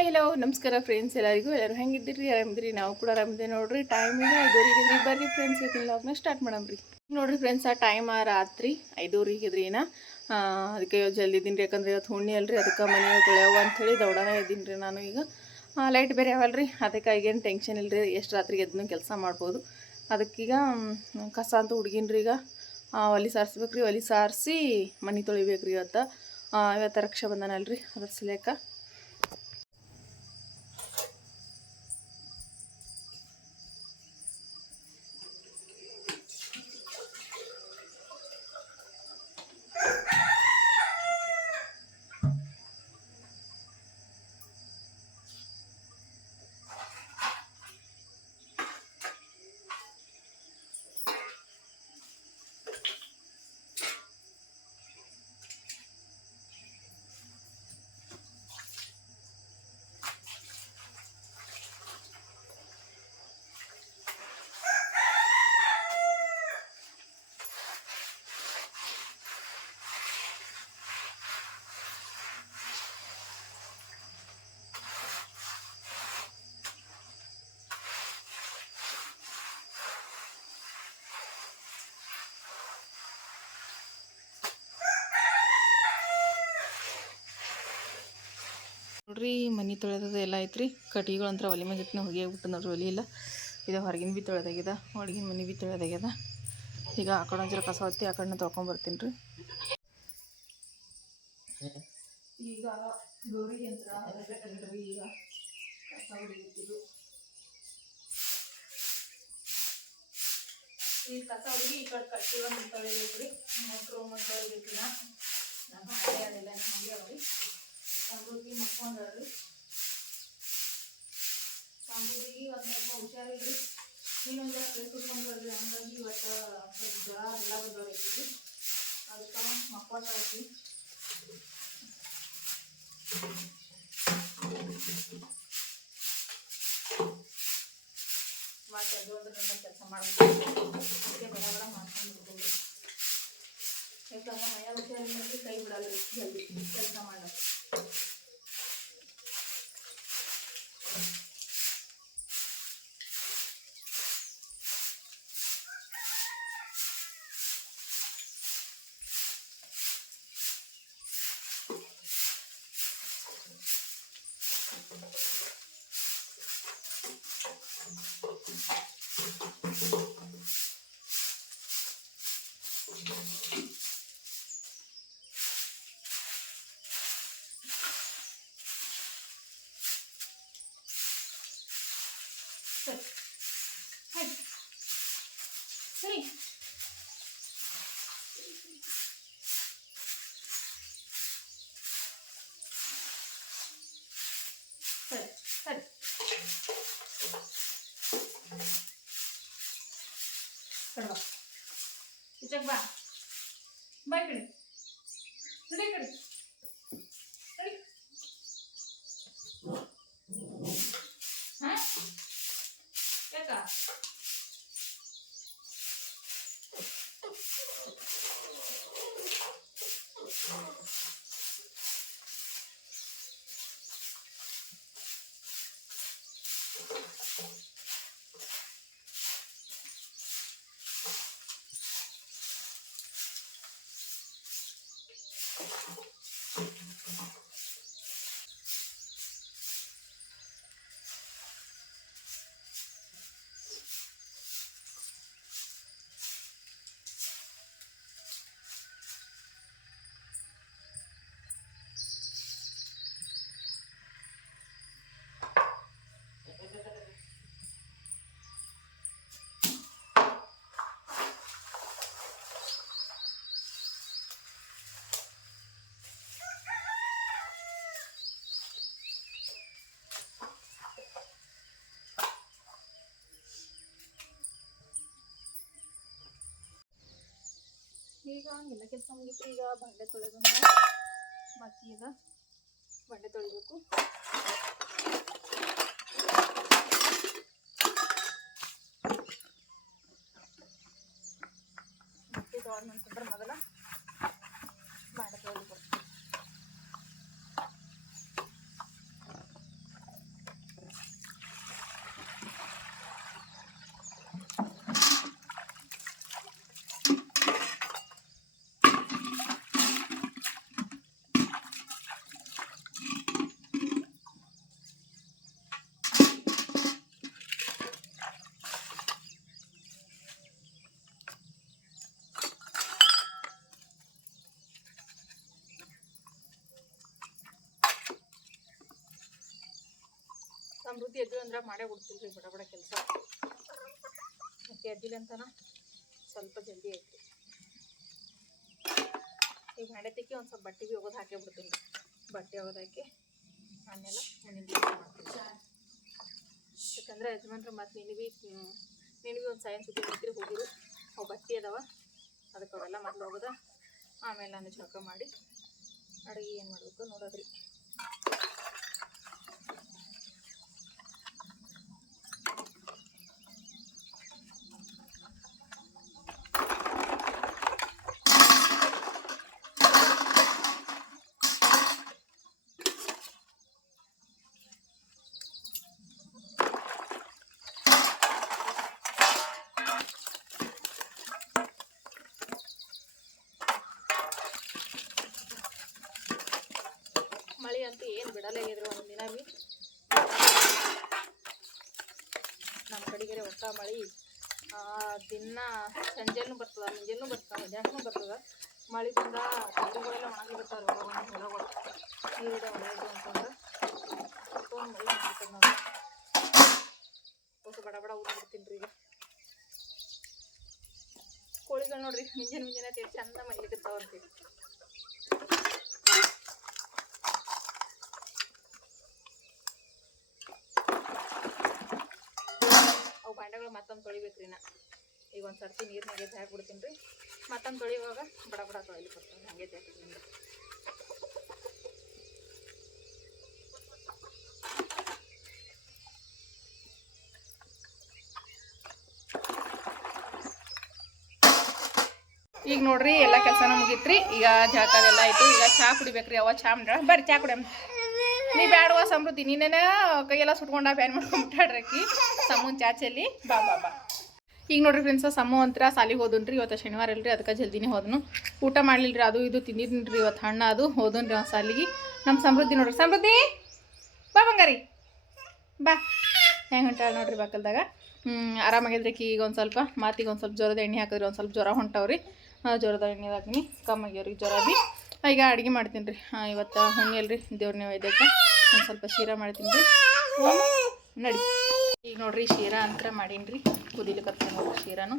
Hi hello ನಮಸ್ಕಾರ friends, ಎಲ್ಲರೂ ಹೆಂಗಿದ್ದೀರಿ? ಆರಾಮಿದ್ದೀರಿ? ನಾವು ಕೂಡ ಆರಾಮಿದ್ದೀವಿ ನೋಡ್ರಿ. ಟೈಮ್ ಈಗ 5:30 ಬರ್ರಿ ಫ್ರೆಂಡ್ಸ್, ಇವತ್ತಿನ ಲಾಗ್ನ ಸ್ಟಾರ್ಟ್ ಮಾಡಮ್ರಿ. ನೋಡ್ರಿ ಫ್ರೆಂಡ್ಸ್, ಆ ಟೈಮ್ ರಾತ್ರಿ 5:30 ಅದಕ್ಕೆ ಜಲ್ದಿ ಇದ್ದೀನಿ ರೀ, ಯಾಕಂದ್ರೆ ಇವತ್ತು ಹುಣ್ಣಿ ಅಲ್ರಿ, ಅದಕ್ಕೆ ಮನೆ ತೊಳೆಯವ ಅಂಥೇಳಿ ದೌಡಾನ ಇದ್ದೀನಿ ರೀ. ನಾನು ಈಗ ಲೈಟ್ ಬೇರೆ ಅವಲ್ರಿ, ಅದಕ್ಕೆ ಈಗೇನು ಟೆನ್ಷನ್ ಇಲ್ಲರಿ, ಎಷ್ಟು ರಾತ್ರಿಗೆ ಎದ್ದೂ ಕೆಲಸ ಮಾಡ್ಬೋದು. ಅದಕ್ಕೀಗ ಕಸ ಅಂತ ಹುಡುಗಿನ್ರಿ. ಈಗ ಒಲಿ ಸಾರಿಸ್ಬೇಕು ರೀ, ಒಲಿ ಸಾರಿಸಿ ಮನೆ ತೊಳಿಬೇಕು ರೀ. ಇವತ್ತು ರಕ್ಷಾಬಂಧನ ಅಲ್ರಿ, ಅದ್ರ ಸಲೇಕ ನೋಡ್ರಿ. ಮನೆ ತೊಳೆದ ಎಲ್ಲ ಐತ್ರಿ. ಕಟ್ಟಿಗೆಗಳು ಅಂತ ಒಲೆ ಮ್ಯಾಗ ಇಟ್ಟು ಹೊಗೆ ಆಗ್ಬಿಟ್ಟು ನೋಡ್ರಿ, ಒಲಿ ಇಲ್ಲ. ಇದು ಹೊರಗಿನ ಬಿ ತೊಳೆದಾಗ್ಯದ, ಒಳಗಿನ ಮನೆ ಬಿ ತೊಳೆದಾಗ್ಯದ. ಈಗ ಆ ಕಡೆ ಒಂಚೂರು ಕಸ ಹೊತ್ತಿ ಆ ಕಡೆನ ತೊಳ್ಕೊಂಬರ್ತೀನಿ ರೀ. ಈಗ ಗೌರಿ ಯಂತ್ರ ಈಗ ಕಸ ಹೊಡಿಬೇಕು. ಈ ಕಸ ಹೊಡಿಗೆ ಈ ಕಡೆ ಕಟ್ಟಿ ಒಂದು ತೊಳಿಬೇಕು ರೀ. ಮೋಟ್ರು ಒಂದು ತೊಳಿಬೇಕಿನ ನಮ್ಮ ಹಾಗೆ ಅದೆಲ್ಲ ಹಾಗೆ ಅವ್ರಿ. ಸಂಬೂದಿಗೆ ಮಕ್ಕೊಂಡ್ರಿ, ಸಂಬೂದಿಗೆ ಒಂದು ಸ್ವಲ್ಪ ಹುಷಾರಿಲ್ರಿ, ನೀನೊಂದು ಜರ ಕೈ ಕುಟ್ಕೊಂಡ್ರಿ. ಹಂಗಾಗಿ ಇವತ್ತು ಸ್ವಲ್ಪ ಜ್ವರ ಎಲ್ಲ ಬಂದವ್ರಿ, ಅದಕ್ಕೆ ಮಕ್ಕೊಂಡ್ರಿ. ಮತ್ತೆ ಅದು ಅಂದ್ರೆ ನನ್ನ ಕೆಲಸ ಮಾಡಬೇಕು, ಅದಕ್ಕೆ ಬಡ ಬಡ ಮಾಡ್ಕೊಂಡು ಬಿಡ್ತೀವಿ. ಯಾಕಂದ್ರೆ ಮೈಯ ಹುಷಾರಿಲ್ಲಂದ್ರೆ ಕೈ ಬಿಡಲ್ರಿ ಜಲ್ದಿ ಕೆಲಸ ಮಾಡೋದು. ಸರಿ ಸರಿ ಸರಿ ಕಡ್ವಾ ಇಚಕ್ ಬಾ ಬಾ ಕಡೆ ಕಡೆ ಕಡೆ ಕಡೆ. ಹಾಂ ಯಾಕ ಈಗ ಎಲ್ಲ ಕೆಲಸ ಮುಗಿತು. ಈಗ ಬಂಡೆ ತೊಳೆದನ್ನ ಬಾಕಿ ಈಗ ಬಂಡೆ ತೊಳಿಬೇಕು. ಬಟ್ಟೆ ತೊಳೆದ ನಂತರ ಮೊದಲ ಬಂಡೆ ತೊಳೆದು ಬರ್ತೀವಿ. ಸಮೃದ್ಧಿ ಎದ್ದು ಅಂದ್ರೆ ಮಾಡೇ ಬಿಡ್ತಿಲ್ರಿ ಬಡ ಬಡ ಕೆಲಸ. ಮತ್ತೆ ಎದ್ದಿಲ್ಲ ಅಂತಾನ ಸ್ವಲ್ಪ ಜಲ್ದಿ ಐತಿ. ಈಗ ಮಾಡೈತಿಕ್ಕಿ ಒಂದು ಸ್ವಲ್ಪ ಬಟ್ಟೆಗೆ ಹೋಗೋದು ಹಾಕೇ ಬಿಡ್ತೀನಿ. ಬಟ್ಟೆ ಹೋಗೋದಾಕಿ ನಾನೆಲ್ಲ ಮುಂದಿನ ಕೆಲಸ ಮಾಡ್ತೀನಿ. ಯಾಕಂದ್ರೆ ಯಜಮಾನ್ರು ಮತ್ತು ನಿನಗೆ ಒಂದು ಸಾಯನ್ ಸುದ್ದಿ ಬಿಡ್ತೀರಿ ಹೋಗಿರು. ಅವು ಬಟ್ಟೆ ಅದಾವ, ಅದಕ್ಕೆ ಅವೆಲ್ಲ ಮೊದಲು ಹೋಗೋದ. ಆಮೇಲೆ ನಾನು ಜಳಕ ಮಾಡಿ ಅಡುಗೆ ಏನು ಮಾಡಬೇಕು ನೋಡೋದ್ರಿ. ಮಳೆ ಅಂತೂ ಏನು ಬಿಡಲೇ ಇದ್ರು ಒಂದು ದಿನ ಬಿ ನಮ್ಮ ಕಡೆಗೆ ಒಟ್ಟ ಮಳೆ ದಿನ ಸಂಜೆನೂ ಬರ್ತದ, ಮುಂಜಾನೂ ಬರ್ತದ, ಮಧ್ಯಾಹ್ನನೂ ಬರ್ತದ. ಮಳೆ ಬಂದ ತೊಗರಿಗಳೆಲ್ಲ ಒಣಗಿ ಬರ್ತಾವೆ. ಹೊಲಗಳು ನೀರಿಡ ಒಣಗಿದ್ದು ಅಂತಂದ್ರೆ ಅಷ್ಟೊಂದು ಮಳೆ ಮಾಡ್ತದೆ. ನಾವು ಹೊಸ ಬಡ ಬಡ ಊಟ ಬಿಡ್ತೀನಿ ರೀ. ಈಗ ಕೋಳಿಗಳು ನೋಡ್ರಿ ಮುಂಜಾನೆ ಚಂದ ಮೈಲಿಕ್ಕಿರ್ತಾವಂತೀವಿ. ಬಾಂಡೆಗಳು ಮತ್ತೊಂದು ತೊಳಿಬೇಕ್ರಿ. ಈಗ ಒಂದು ಸರ್ತಿ ನೀರಿನಾಗೆ ಹಾಕ್ಬಿಡ್ತೀನಿ ರೀ. ಮತ್ತೊಂದು ತೊಳಿಯುವಾಗ ಬಡ ಬಡ ತೊಳಿಲಿಕ್ಕೆ ಬರ್ತಾವೆ. ಹಾಗೆ ಹಾಕಿದ್ದೀನಿ. ಈಗ ನೋಡ್ರಿ ಎಲ್ಲ ಕೆಲಸನೂ ಮುಗೀತ್ರಿ. ಈಗ ಜಳಕದೆಲ್ಲ ಆಯ್ತು. ಈಗ ಚಹಾ ಕುಡಿಬೇಕ್ರಿ. ಅವ ಚಹಾ ಮಾಡ್ರ ಬರ್ರಿ ಚಹಾ ಕುಡಿಯಮ್ಮ. ನೀ ಬ್ಯಾಡವಾ ಸಮೃದ್ಧಿ, ನೀನೇನ ಕೈಯೆಲ್ಲ ಸುಟ್ಕೊಂಡ ಬ್ಯಾನ್ ಮಾಡ್ಕೊಂಡ್ಬಿಟ್ಟಾಡ್ರಕ್ಕಿ ಸಮೂನ್ ಚಾಚಲ್ಲಿ ಬಾ ಬಾ ಬಾ. ಈಗ ನೋಡ್ರಿ ಫ್ರೆಂಡ್ಸ, ಸಮೂ ಅಂತರ ಸಾಲಿಗೆ ಹೋದನ್ರಿ. ಇವತ್ತು ಶನಿವಾರ ಇಲ್ರಿ, ಅದಕ್ಕೆ ಜಲ್ದಿನೇ ಹೋದನು. ಊಟ ಮಾಡ್ಲಿಲ್ರಿ, ಅದು ಇದು ತಿಂದಿದ್ರಿ. ಇವತ್ತು ಹಣ್ಣು ಅದು ಹೋದನ್ರಿ ಅವ್ನು ಸಾಲಿಗೆ. ನಮ್ಮ ಸಮೃದ್ಧಿ ನೋಡ್ರಿ, ಸಮೃದ್ಧಿ ಬಾ ಬಂಗಾರಿ ಬಾ. ಹೆಂಗೆ ಹೊಂಟಾಳ ನೋಡ್ರಿ ಬಾಕಲ್ದಾಗ. ಆರಾಮಾಗಿದ್ರಕಿ. ಈಗ ಒಂದು ಸ್ವಲ್ಪ ಮಾತಿಗೆ ಒಂದು ಸ್ವಲ್ಪ ಜ್ವರದ ಎಣ್ಣೆ ಹಾಕಿದ್ರಿ. ಒಂದು ಸ್ವಲ್ಪ ಜ್ವರ ಹೊಂಟವ್ರಿ. ಜ್ವರದ ಎಣ್ಣೆ ಹಾಕಿನಿ, ಕಮ್ಮಾಗ್ಯವ್ರಿಗೆ ಜ್ವರ ಬಿ. ಈಗ ಅಡುಗೆ ಮಾಡ್ತೀನಿ ರೀ. ಇವತ್ತು ಹುಣ್ಣಿ ಅಲ್ರಿ, ದೇವ್ರ ನೈವೇದ್ಯಕ್ಕೆ ಒಂದು ಸ್ವಲ್ಪ ಶೀರಾ ಮಾಡ್ತೀನಿ ರೀ. ನಡಿ. ಈಗ ನೋಡ್ರಿ ಶೀರಾ ಅಂತ ಮಾಡೀನಿ ರೀ. ಕುದಿಲಿಕ್ಕೆ ನೋಡ್ರಿ ಶೀರಾನು.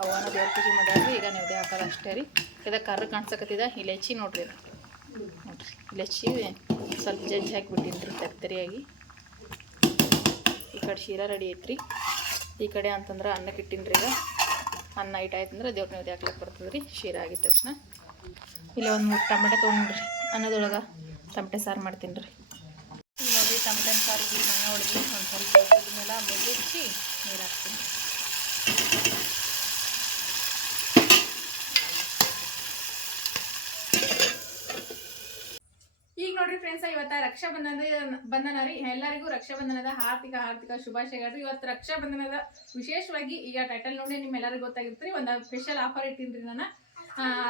ಅವನ ದೇವ್ರ ಪೂಜೆ ಮಾಡ್ಯಾರ್ರಿ. ಈಗ ನೈವೇದ್ಯ ಹಾಕೋದು ಅಷ್ಟೇ ರೀ. ಇದಕ್ಕೆ ಕರ್ರ ಕಾಣ್ಸಕತ್ತಿದ ಇಲೈಚಿ ನೋಡ್ರಿ. ಇದು ನೋಡ್ರಿ ಇಲೈಚಿ ಸ್ವಲ್ಪ ಜಜ್ಜಿ ಹಾಕಿಬಿಟ್ಟಿನಿ ರೀ ತರಿಯಾಗಿ. ಈ ಕಡೆ ಶೀರಾ ರೆಡಿ ಐತ್ರಿ. ಈ ಕಡೆ ಅಂತಂದ್ರೆ ಅನ್ನಕ್ಕೆ ಇಟ್ಟಿನಿ ರೀ. ಈಗ ಅನ್ನ ಇಟ್ಟಾಯ್ತಂದ್ರೆ ದೇವ್ರ ನೈವೇದ್ಯ ಹಾಕ್ಲಿಕ್ಕೆ ಬರ್ತದೆ ರೀ. ಶೀರಾ ಆಗಿದ ತಕ್ಷಣ ಇಲ್ಲಿ ಒಂದು 3 ಟೊಮೆಟೊ ತೊಗೊಂಡ್ರಿ. ಅನ್ನದೊಳಗೆ ಟೊಮೆಟೊ ಸಾರು ಮಾಡ್ತೀನಿ ರೀ. ನೋಡಿರಿ ಟೊಮೆಟೊ ಸಾರಿಗೆ ಅನ್ನ ಹೊಡೆದು ಒಂದು ಸ್ವಲ್ಪ ಮೇಲೆ ಮುಗಿಸಿ ನೀರು ಹಾಕ್ತೀನಿ. ಈಗ ನೋಡ್ರಿ ಫ್ರೆಂಡ್ಸ್, ಇವತ್ತು ರಕ್ಷಾಬಂಧನ ರೀ. ಎಲ್ಲರಿಗೂ ರಕ್ಷಾಬಂಧನದ ಹಾರ್ದಿಕ ಶುಭಾಶಯಗಳು. ಇವತ್ತು ರಕ್ಷಾಬಂಧನದ ವಿಶೇಷವಾಗಿ ಈಗ ಟೈಟಲ್ ನೋಡಿ ನಿಮ್ಮೆಲ್ಲರಿಗೂ ಗೊತ್ತಾಗಿರ್ತೀರಿ. ಒಂದು ಸ್ಪೆಷಲ್ ಆಫರ್ ಇಟ್ಟಿನ್ರಿ ನಾನು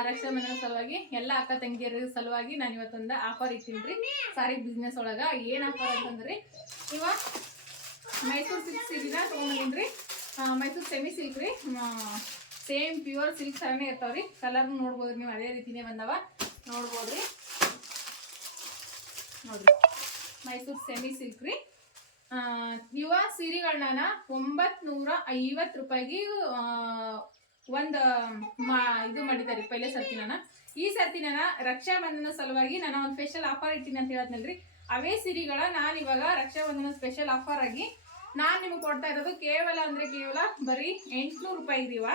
ರಕ್ಷಾಬಂಧನ ಸಲುವಾಗಿ. ಎಲ್ಲ ಅಕ್ಕ ತಂಗಿಯರ ಸಲುವಾಗಿ ನಾನು ಇವತ್ತೊಂದು ಆಫರ್ ಇಟ್ಟಿನಿ ರೀ ಸಾರಿ ಬಿಸ್ನೆಸ್ ಒಳಗೆ. ಏನು ಆಫರ್ ಅಂತಂದ್ರಿ, ಇವ ಮೈಸೂರು ಸಿಲ್ಕ್ ಸೀರೆನ ತೊಗೊಂಡಿನಿ ರೀ. ಮೈಸೂರು ಸೆಮಿ ಸಿಲ್ಕ್ ರೀ. ಸೇಮ್ ಪ್ಯೂರ್ ಸಿಲ್ಕ್ ಥರನೇ ಇರ್ತಾವ್ರಿ. ಕಲರ್ ನೋಡ್ಬೋದ್ರಿ ನೀವು, ಅದೇ ರೀತಿನೇ ಬಂದವ ನೋಡ್ಬೋದ್ರಿ. ನೋಡ್ರಿ ಮೈಸೂರು ಸೆಮಿ ಸಿಲ್ಕ್ ರೀ. ಇವ ಸೀರೆಗಳನ್ನ 950 ರೂಪಾಯಿಗೆ ಒಂದು ಇದು ಮಾಡಿದ್ದಾರೆ ಪೈಲೆ ಸರ್ತಿ. ನಾನು ಈ ಸರ್ತಿ ರಕ್ಷಾಬಂಧನ ಸಲುವಾಗಿ ನಾನು ಒಂದು ಸ್ಪೆಷಲ್ ಆಫರ್ ಇಟ್ಟಿನಿ ಅಂತ ಹೇಳತ್ನಲ್ರಿ. ಅವೇ ಸೀರೆಗಳ ನಾನು ಇವಾಗ ರಕ್ಷಾಬಂಧನ ಸ್ಪೆಷಲ್ ಆಫರ್ ಆಗಿ ನಾನು ನಿಮಗೆ ಕೊಡ್ತಾ ಇರೋದು ಕೇವಲ ಬರೀ 800 ರೂಪಾಯಿ ಇದೀವ.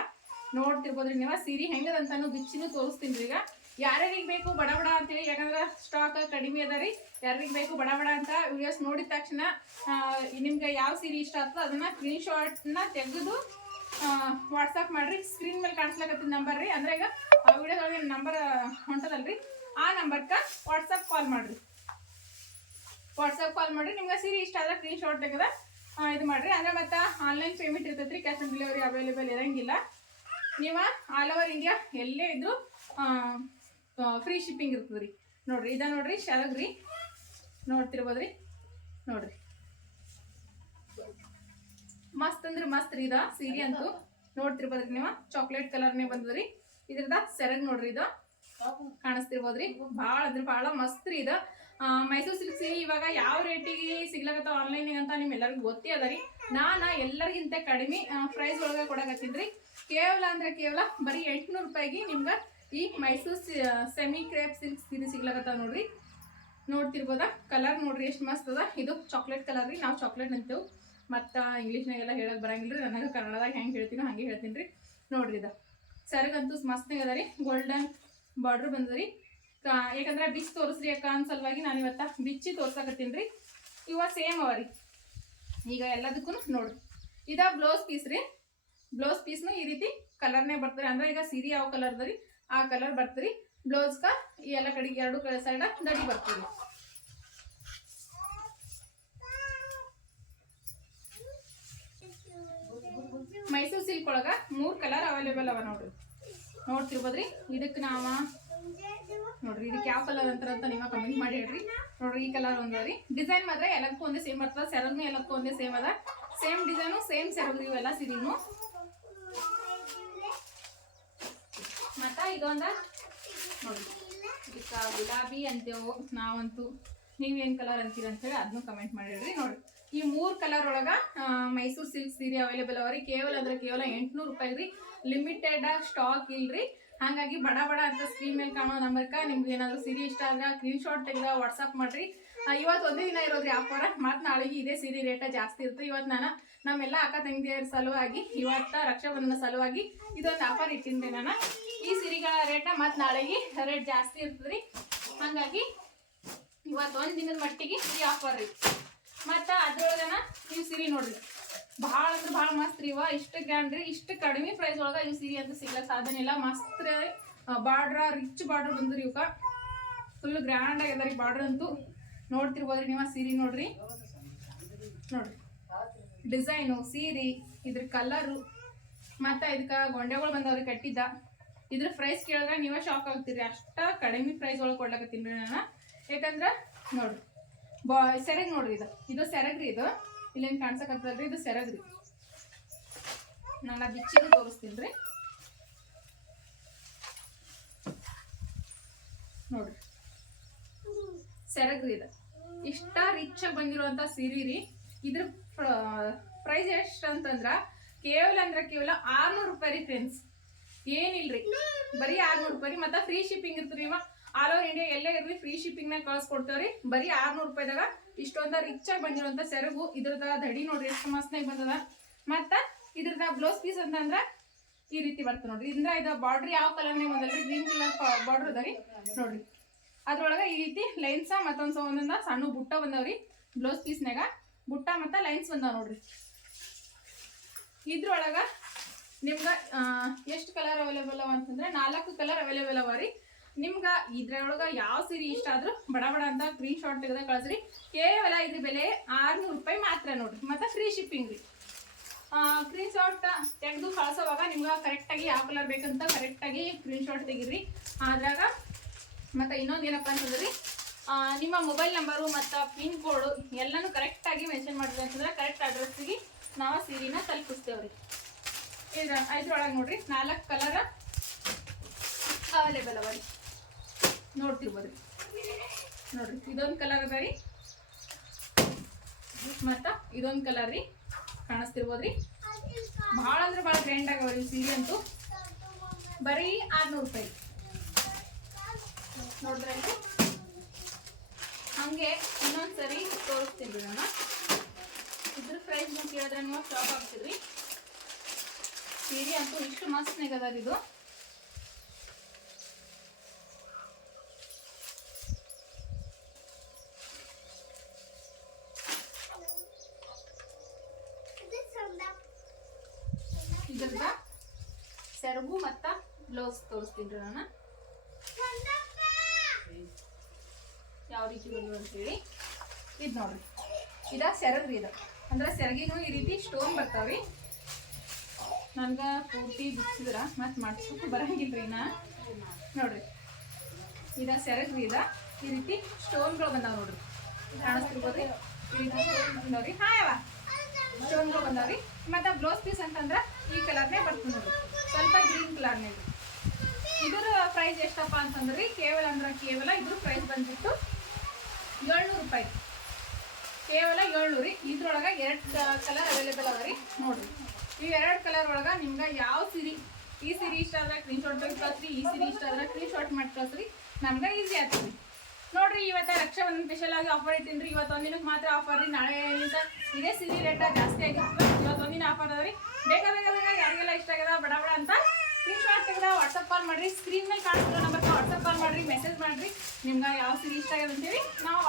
ನೋಡ್ತಿರ್ಬೋದ್ರಿ ನೀವು. ಸೀರೆ ಹೆಂಗದಂತಾನು ಬಿಚ್ಚಿನೂ ತೋರಿಸ್ತೀನಿ ರೀ. ಈಗ ಯಾರ್ಯಾರಿಗೆ ಬೇಕು ಬಡ ಬಡ ಅಂತೇಳಿ, ಯಾಕಂದ್ರೆ ಸ್ಟಾಕ್ ಕಡಿಮೆ ಅದ ರೀ. ಯಾರಿಗೆ ಬೇಕು ಬಡ ಬಡ ಅಂತ ವಿಡಿಯೋಸ್ ನೋಡಿದ ತಕ್ಷಣ ನಿಮ್ಗೆ ಯಾವ ಸೀರೆ ಇಷ್ಟ ಆಗ್ತದೆ ಅದನ್ನ ಸ್ಕ್ರೀನ್ ಶಾಟ್ನ ತೆಗೆದು ವಾಟ್ಸಪ್ ಮಾಡ್ರಿ. ಸ್ಕ್ರೀನ್ ಮೇಲೆ ಕಾಣಿಸ್ಲಾಕತ್ತಿದ ನಂಬರ್ ರೀ. ಅಂದ್ರೆ ಈಗ ಆ ವಿಡಿಯೋದೊಳಗೆ ನಂಬರ್ ಹೊಂಟದಲ್ರಿ, ಆ ನಂಬರ್ಗೆ ವಾಟ್ಸಪ್ ಕಾಲ್ ಮಾಡ್ರಿ. ನಿಮ್ಗೆ ಸೀರೆ ಇಷ್ಟ ಆದ್ರೆ ಸ್ಕ್ರೀನ್ ಶಾಟ್ ತೆಗೆದ ಇದು ಮಾಡ್ರಿ. ಅಂದ್ರೆ ಮತ್ತೆ ಆನ್ಲೈನ್ ಪೇಮೆಂಟ್ ಇರ್ತೈತ್ರಿ. ಕ್ಯಾಶ್ ಆನ್ ಡೆಲಿವರಿ ಅವೈಲೇಬಲ್ ಇರಂಗಿಲ್ಲ. ನೀವು ಆಲ್ ಓವರ್ ಇಂಡಿಯಾ ಎಲ್ಲೇ ಇದ್ರು ಫ್ರೀ ಶಿಪ್ಪಿಂಗ್ ಇರ್ತದೆ ರೀ. ನೋಡ್ರಿ ಇದ ನೋಡ್ರಿ ಶರಗ್ ರೀ, ನೋಡ್ತಿರ್ಬೋದ್ರಿ. ನೋಡ್ರಿ ಮಸ್ತ್ ಅಂದ್ರೆ ಮಸ್ತ್ ರೀ. ಇದ ಸೀರೆ ಅಂತೂ ನೋಡ್ತಿರ್ಬೋದ್ರಿ ನೀವು. ಚಾಕ್ಲೇಟ್ ಕಲರ್ನೇ ಬಂದದ್ರಿ. ಇದ್ರದ ಸೆರಗ್ ನೋಡ್ರಿ, ಇದು ಕಾಣಿಸ್ತಿರ್ಬೋದ್ರಿ. ಭಾಳ ಅಂದ್ರೆ ಭಾಳ ಮಸ್ತ್ ರೀ. ಇದು ಮೈಸೂರು ಸಿಲ್ಕ್ ಸೀರೆ ಇವಾಗ ಯಾವ ರೇಟಿಗೆ ಸಿಗ್ಲಾಕತ್ತಾವ ಆನ್ಲೈನಿಗೆ ಅಂತ ನಿಮ್ಮೆಲ್ಲರಿಗೂ ಗೊತ್ತೇ ಅದ ರೀ. ನಾನು ಎಲ್ಲರಿಗಿಂತ ಕಡಿಮೆ ಪ್ರೈಸ್ ಒಳಗೆ ಕೊಡಕತ್ತೀನಿ. ಕೇವಲ ಅಂದ್ರೆ ಕೇವಲ ಬರೀ 800 ರೂಪಾಯಿಗೆ ನಿಮ್ಗೆ ಈ ಮೈಸೂರು ಸೆಮಿ ಕ್ರೇಪ್ ಸಿಲ್ಕ್ ಸೀರೆ ಸಿಗ್ಲಾಕತ್ತಾವ ನೋಡ್ರಿ. ನೋಡ್ತಿರ್ಬೋದ ಕಲರ್ ನೋಡ್ರಿ ಎಷ್ಟು ಮಸ್ತ್ ಅದ. ಇದು ಚಾಕ್ಲೇಟ್ ಕಲರ್ ರೀ, ನಾವು ಚಾಕ್ಲೇಟ್ ಅಂತೇವೆ. ಮತ್ತು ಇಂಗ್ಲೀಷ್ನಾಗೆಲ್ಲ ಹೇಳಕ್ಕೆ ಬರಂಗಿಲ್ಲ ರೀ, ನನಗೆ ಕನ್ನಡದಾಗ ಹೆಂಗೆ ಹೇಳ್ತೀನೋ ಹಾಗೆ ಹೇಳ್ತೀನಿ ರೀ. ನೋಡ್ರಿ ಇದು ಸೆರಗಂತೂ ಮಸ್ತ್ನಾಗ ಅದ ರೀ, ಗೋಲ್ಡನ್ ಬಾರ್ಡ್ರ್ ಬಂದದ ರೀ. ಯಾಕಂದ್ರೆ ಬಿಚ್ಚಿ ತೋರಿಸ್ರಿ ಅಕ್ಕ ಅಂತ ಸಲುವಾಗಿ ನಾನು ಇವತ್ತು ಬಿಚ್ಚಿ ತೋರ್ಸಕತ್ತೀನಿ ರೀ. ಇವ ಸೇಮ್ ಅವ ರೀ. ಈಗ ಎಲ್ಲದಕ್ಕೂ ನೋಡ್ರಿ ಇದ ಬ್ಲೌಸ್ ಪೀಸ್ ರೀ. ಬ್ಲೌಸ್ ಪೀಸ್ನು ಈ ರೀತಿ ಕಲರ್ನೇ ಬರ್ತಾರೆ. ಅಂದ್ರೆ ಈಗ ಸೀರೆ ಯಾವ ಕಲರ್ ಅದ ರೀ ಆ ಕಲರ್ ಬರ್ತೀರಿ. ಬ್ಲೌಸ್ಗ ಈ ಎಲ್ಲ ಕಡೆಗೆ ಎರಡು ಸೈಡ ದಡಿ ಬರ್ತೀರಿ. ಮೈಸೂರು ಸಿಲ್ಕ್ ಒಳಗ 3 ಕಲರ್ ಅವೈಲೇಬಲ್ ಅವ ನೋಡ್ರಿ. ನೋಡ್ತಿರ್ಬೋದ್ರಿ. ಇದಕ್ಕೆ ನಾವ ನೋಡ್ರಿ ಇದಕ್ಕೆ ಯಾವ ಕಲರ್ ಅಂತಾರಂತ ನೀವು ಕಮೆಂಟ್ ಮಾಡಿ ಹೇಳ್ರಿ. ನೋಡ್ರಿ ಈ ಕಲರ್ ಒಂದರಿ. ಡಿಸೈನ್ ಮಾತ್ರ ಎಲ್ಲಕ್ಕೂ ಒಂದೇ ಸೇಮ್ ಬರ್ತದ. ಸೆರಗ್ನು ಎಲ್ಲಕ್ಕೂ ಒಂದೇ ಸೇಮ್ ಅದ. ಸೇಮ್ ಡಿಸೈನು ಸೇಮ್ ಸೆರಗು ಇವೆಲ್ಲ ಸೀರೆನು. ಮತ್ತ ಇದೊಂದ ನೋಡ್ರಿ ಇದಕ್ಕೆ ಗುಲಾಬಿ ಅಂತೇವು ನಾವಂತೂ, ನೀವೇನು ಕಲರ್ ಅಂತೀರ ಅಂತೇಳಿ ಅದನ್ನು ಕಮೆಂಟ್ ಮಾಡಿ ಹೇಳ್ರಿ. ನೋಡ್ರಿ ಈ 3 ಕಲರ್ ಒಳಗ ಮೈಸೂರು ಸಿಲ್ಕ್ ಸೀರೆ ಅವೈಲೇಬಲ್ ಅವರಿ. ಕೇವಲ ಅಂದ್ರೆ ಕೇವಲ 800 ರೂಪಾಯಿ ರೀ. ಲಿಮಿಟೆಡ್ ಸ್ಟಾಕ್ ಇಲ್ರಿ. ಹಾಗಾಗಿ ಬಡ ಅಂತ ಸ್ಕ್ರೀನ್ ಮೇಲೆ ಕಾಣೋ ನಂಬರ್ಕ ನಿಮ್ಗೆ ಏನಾದ್ರು ಸೀರೆ ಇಷ್ಟ ಆದ್ರೆ ಸ್ಕ್ರೀನ್ ಶಾಟ್ ತೆಗೆದ ವಾಟ್ಸಪ್ ಮಾಡ್ರಿ. ಇವತ್ತು ಒಂದೇ ದಿನ ಇರೋದ್ರಿ ಆಫರ್. ಮತ್ತು ನಾಳೆಗೆ ಇದೇ ಸೀರೆ ರೇಟ ಜಾಸ್ತಿ ಇರುತ್ತೆ. ಇವತ್ತು ನಾನು ನಮ್ಮೆಲ್ಲ ಅಕ್ಕ ತಂಗಿಯರ ಸಲುವಾಗಿ ಇವತ್ತು ರಕ್ಷಾಬಂಧನ ಸಲುವಾಗಿ ಇದೊಂದು ಆಫರ್ ಇಟ್ಟಿನಿ ನಾನು. ಈ ಸೀರೆಗಳ ರೇಟ ಮತ್ತು ನಾಳೆಗೆ ರೇಟ್ ಜಾಸ್ತಿ ಇರ್ತದ್ರಿ. ಹಾಗಾಗಿ ಇವತ್ತು ಒಂದು ದಿನದ ಮಟ್ಟಿಗೆ ಈ ಆಫರ್ ರೀ. ಮತ್ತು ಅದ್ರೊಳಗನ ನೀವು ಸೀರೆ ನೋಡ್ರಿ ಭಾಳ ಅಂದ್ರೆ ಭಾಳ ಮಸ್ತ್ ರೀ. ಇವ ಇಷ್ಟು ಗ್ರ್ಯಾಂಡ್ ರೀ. ಇಷ್ಟು ಕಡಿಮೆ ಪ್ರೈಸ್ ಒಳಗೆ ಈ ಸೀರೆ ಅಂತ ಸಿಗ್ಲಕ್ಕೆ ಸಾಧನೆ ಇಲ್ಲ. ಮಸ್ತ್ ರೀ. ಬಾರ್ಡ್ರ ರಿಚ್ ಬಾರ್ಡ್ರ್ ಬಂದ್ರಿ. ಇವಕ್ಕ ಫುಲ್ ಗ್ರ್ಯಾಂಡ್ ಆಗ್ಯದ ರೀ ಬಾರ್ಡ್ರ್ ಅಂತೂ. ನೋಡ್ತಿರ್ಬೋದ್ರಿ ನೀವು ಸೀರೆ ನೋಡ್ರಿ. ನೋಡ್ರಿ ಡಿಸೈನು ಸೀರೆ ಇದ್ರ ಕಲರು ಮತ್ತು ಇದಕ್ಕೆ ಗೊಂಡೆಗಳು ಬಂದವ್ರಿ ಕಟ್ಟಿದ್ದ. ಇದ್ರ ಪ್ರೈಸ್ ಕೇಳಿದ್ರೆ ನೀವೇ ಶಾಕ್ ಆಗ್ತೀರಿ. ಅಷ್ಟ ಕಡಿಮೆ ಪ್ರೈಸ್ ಒಳಗೆ ಕೊಡ್ಲಕತ್ತೀನಿ ರೀ ನಾನು. ಯಾಕಂದ್ರೆ ನೋಡ್ರಿ ಸೆರಗ್ ನೋಡ್ರಿ ಇದು ಸೆರಗ್ ರೀ. ಇದು ಇಲ್ಲೇನು ಕಾಣ್ಸಕತ್ತಲ್ರಿ ಇದು ಸೆರಗ್ ರೀ. ನಾನು ಬಿಚ್ಚಿಗೆ ತೋರಿಸ್ತೀನಿ ರೀ. ನೋಡ್ರಿ ಸೆರಗ್ ರೀ. ಇದು ಇಷ್ಟ ರಿಚ್ ಆಗಿ ಬಂದಿರುವಂಥ ಸೀರೆ ರೀ. ಇದ್ರ ಪ್ರೈಸ್ ಎಷ್ಟು ಅಂತಂದ್ರೆ ಕೇವಲ ಅಂದ್ರೆ ಕೇವಲ 600 ರೂಪಾಯಿ ರೀ ಫ್ರೆಂಡ್ಸ್. ಏನಿಲ್ರಿ ಬರೀ 600 ರೂಪಾಯಿ ರೀ. ಮತ್ತು ಫ್ರೀ ಶಿಪ್ಪಿಂಗ್ ಇರ್ತೀರಿ. ನೀವು ಆಲ್ ಓವರ್ ಇಂಡಿಯಾ ಎಲ್ಲೇ ಇರ್ರಿ ಫ್ರೀ ಶಿಪ್ಪಿಂಗ್ನಾಗ ಕಳ್ಸಿಕೊಡ್ತೇವ್ರಿ. ಬರೀ 600 ರೂಪಾಯಿದಾಗ ಇಷ್ಟೊಂದ ರಿಚ್ ಆಗಿ ಬಂದಿರುವಂಥ ಸೆರಗು. ಇದ್ರದ ದಡಿ ನೋಡ್ರಿ ಎಷ್ಟು ಮಸ್ತ್ನಾಗ ಬಂದದ. ಮತ್ತು ಇದ್ರದ ಬ್ಲೌಸ್ ಪೀಸ್ ಅಂತಂದ್ರೆ ಈ ರೀತಿ ಬರ್ತದೆ ನೋಡ್ರಿ. ಇದ್ರ ಇದು ಬಾರ್ಡ್ರ್ ಯಾವ ಕಲರ್ನೇ ಬಂದಲ್ರಿ, ಗ್ರೀನ್ ಕಲರ್ ಬಾರ್ಡ್ರ್ ಅದ ರೀ ನೋಡ್ರಿ. ಅದ್ರೊಳಗೆ ಈ ರೀತಿ ಲೈನ್ಸ ಒಂದೊಂದ ಸಣ್ಣ ಬುಟ್ಟ ಬಂದವ್ರಿ. ಬ್ಲೌಸ್ ಪೀಸ್ನಾಗ ಬುಟ್ಟ ಮತ್ತು ಲೈನ್ಸ್ ಬಂದಾವ ನೋಡ್ರಿ. ಇದ್ರೊಳಗೆ ನಿಮ್ಗೆ ಎಷ್ಟು ಕಲರ್ ಅವೈಲೇಬಲ್ ಅವ ಅಂತಂದ್ರೆ 4 ಕಲರ್ ಅವೈಲೇಬಲ್ ಅವ ರೀ. ನಿಮ್ಗೆ ಇದ್ರೊಳಗೆ ಯಾವ ಸೀರೆ ಇಷ್ಟ ಆದ್ರೂ ಬಡ ಅಂತ ಸ್ಕ್ರೀನ್ ಶಾಟ್ ತೆಗೆದ ಕಳಿಸ್ರಿ. ಕೇವಲ ಇದ್ರ ಬೆಲೆ 600 ರೂಪಾಯಿ ಮಾತ್ರ ನೋಡ್ರಿ. ಮತ್ತು ಫ್ರೀ ಶಿಪ್ಪಿಂಗ್ ರೀ. ಸ್ಕ್ರೀನ್ ಶಾಟ್ ತೆಗೆದು ಕಳಿಸೋವಾಗ ನಿಮ್ಗೆ ಕರೆಕ್ಟಾಗಿ ಯಾವ ಕಲರ್ ಬೇಕಂತ ಕರೆಕ್ಟಾಗಿ ಸ್ಕ್ರೀನ್ ಶಾಟ್ ತೆಗೀರಿ. ಅದ್ರಾಗ ಮತ್ತು ಇನ್ನೊಂದು ಏನಪ್ಪ ಅಂತಂದ್ರೆ ನಿಮ್ಮ ಮೊಬೈಲ್ ನಂಬರು ಮತ್ತು ಪಿನ್ ಕೋಡು ಎಲ್ಲನೂ ಕರೆಕ್ಟಾಗಿ ಮೆನ್ಷನ್ ಮಾಡಿದ್ರಿ ಅಂತಂದ್ರೆ ಕರೆಕ್ಟ್ ಅಡ್ರೆಸ್ಸಿಗೆ ನಾವು ಸೀರೆನ ತಲುಪಿಸ್ತೇವೆ ರೀ. ಇದ್ರೊಳಗೆ ನೋಡ್ರಿ 4 ಕಲರ್ ಅವೈಲೇಬಲ್ ಅವ ರೀ. ನೋಡ್ತಿರ್ಬೋದ್ರಿ. ನೋಡ್ರಿ ಇದೊಂದು ಕಲರ್ ಅದ ರೀ ಮತ್ತು ಇದೊಂದು ಕಲರ್ ರೀ. ಕಾಣಿಸ್ತಿರ್ಬೋದ್ರಿ. ಭಾಳ ಅಂದ್ರೆ ಭಾಳ ಗ್ರ್ಯಾಂಡ್ ಆಗವ್ರಿ ಸೀರೆ ಅಂತೂ. ಬರೀ 600 ರೂಪಾಯಿ ನೋಡಿದ್ರೆ. ಹಂಗೆ ಇನ್ನೊಂದು ಸರಿ ತೋರಿಸ್ತೀನಿ ರೀ ನಾನು. ಇದ್ರ ಪ್ರೈಸ್ ಕೇಳಿದ್ರೆ ನೀವು ಶಾಪ್ ಆಗ್ತೀರಿ. ಸೀರೆ ಅಂತೂ ಇಷ್ಟು ಮಸ್ತ್ನಾಗ ಅದ ಇದು. ಇದ್ರದ ಸೆರಗು ಮತ್ತು ಬ್ಲೌಸ್ ತೋರಿಸ್ತೀನಿ ರೀ ನಾನು ಯಾವ ರೀತಿ ಬಂದು ಅಂತೇಳಿ. ಇದು ನೋಡ್ರಿ ಇದ ಸೆರಗ್ ರೀ. ಇದು ಅಂದ್ರೆ ಸೆರಗಿನೂ ಈ ರೀತಿ ಸ್ಟೋನ್ ಬರ್ತಾವ್ರಿ. ನನ್ಗೆ ಪೂರ್ತಿ ಬಿಚ್ಚಿದ್ರ ಮತ್ತು ಮಾಡ್ಸೋಕೆ ಬರಂಗಿಲ್ರಿ ನಾ. ನೋಡ್ರಿ ಇದ ಸೆರಗ್ ರೀ. ಈ ರೀತಿ ಸ್ಟೋನ್ಗಳು ಬಂದಾವ ನೋಡ್ರಿ. ಕಾಣಿಸ್ತಿರ್ಬೋದ್ರಿ. ಈ ರೀತಿ ಸ್ಟೋನ್ ಬಂದವ್ರಿ. ಸ್ಟೋನ್ಗಳು ಬಂದಾವ್ರಿ. ಮತ್ತು ಬ್ಲೌಸ್ ಪೀಸ್ ಅಂತಂದ್ರೆ ಈ ಕಲರ್ನೇ ಬರ್ತದೆ ನೋಡ್ರಿ. ಸ್ವಲ್ಪ ಗ್ರೀನ್ ಕಲರ್ನೇ. ಇದ್ರ ಪ್ರೈಸ್ ಎಷ್ಟಪ್ಪ ಅಂತಂದ್ರಿ ಕೇವಲ ಅಂದ್ರೆ ಕೇವಲ ಇದ್ರ ಪ್ರೈಸ್ ಬಂದ್ಬಿಟ್ಟು 700 ರೂಪಾಯಿ, ಕೇವಲ 700 ರೀ. ಇದ್ರೊಳಗೆ 2 ಕಲರ್ ಅವೈಲೇಬಲ್ ಅದ ರೀ. ನೋಡ್ರಿ ಈ 2 ಕಲರ್ ಒಳಗೆ ನಿಮ್ಗೆ ಯಾವ ಸೀರೆ, ಈ ಸೀರೆ ಇಷ್ಟ ಆದ್ರೆ ಸ್ಕ್ರೀನ್ ಶಾಟ್ ತೆಗೆದು ಕಳಿಸ್ರಿ, ಈ ಸೀರೆ ಇಷ್ಟ ಆದ್ರೆ ಸ್ಕ್ರೀನ್ ಶಾಟ್ ಮಾಡಿ ಕಳಿಸ್ರಿ, ನಮ್ಗೆ ಈಸಿ ಆಗ್ತದೆ ನೋಡ್ರಿ. ಇವತ್ತು ರಕ್ಷಾಬಂಧನ ಸ್ಪೆಷಲ್ ಆಗಿ ಆಫರ್ ಇಟ್ಟಿನಿ ರೀ. ಇವತ್ತು ಒಂದಿನಕ್ಕೆ ಮಾತ್ರ ಆಫರ್ ರೀ. ನಾಳೆಯಿಂದ ಇದೇ ಸೀರೆ ರೇಟ ಜಾಸ್ತಿ ಆಗಿರ್ತದೆ. ಇವತ್ತು ಒಂದಿನ ಆಫರ್ ಅದ ರೀ. ಬೇಗ ಯಾರಿಗೆಲ್ಲ ಇಷ್ಟ ಆಗ್ಯದ ಬಡ ಬಡ ಅಂತ ಸ್ಕ್ರೀನ್ ಶಾಟ್ ತೆಗೆದ ವಾಟ್ಸಪ್ ಕಾಲ್ ಮಾಡಿರಿ. ಸ್ಕ್ರೀನ್ ಮೇಲೆ ಕಾಣಿಸ್ತಿರೋ ನಂಬರ್ಗೆ ವಾಟ್ಸಪ್ ಕಾಲ್ ಮಾಡಿರಿ, ಮೆಸೇಜ್ ಮಾಡಿರಿ. ನಿಮ್ಗೆ ಯಾವ ಸೀರೆ ಇಷ್ಟ ಆಗ್ಯದ ಅಂತೇಳಿ ನಾವು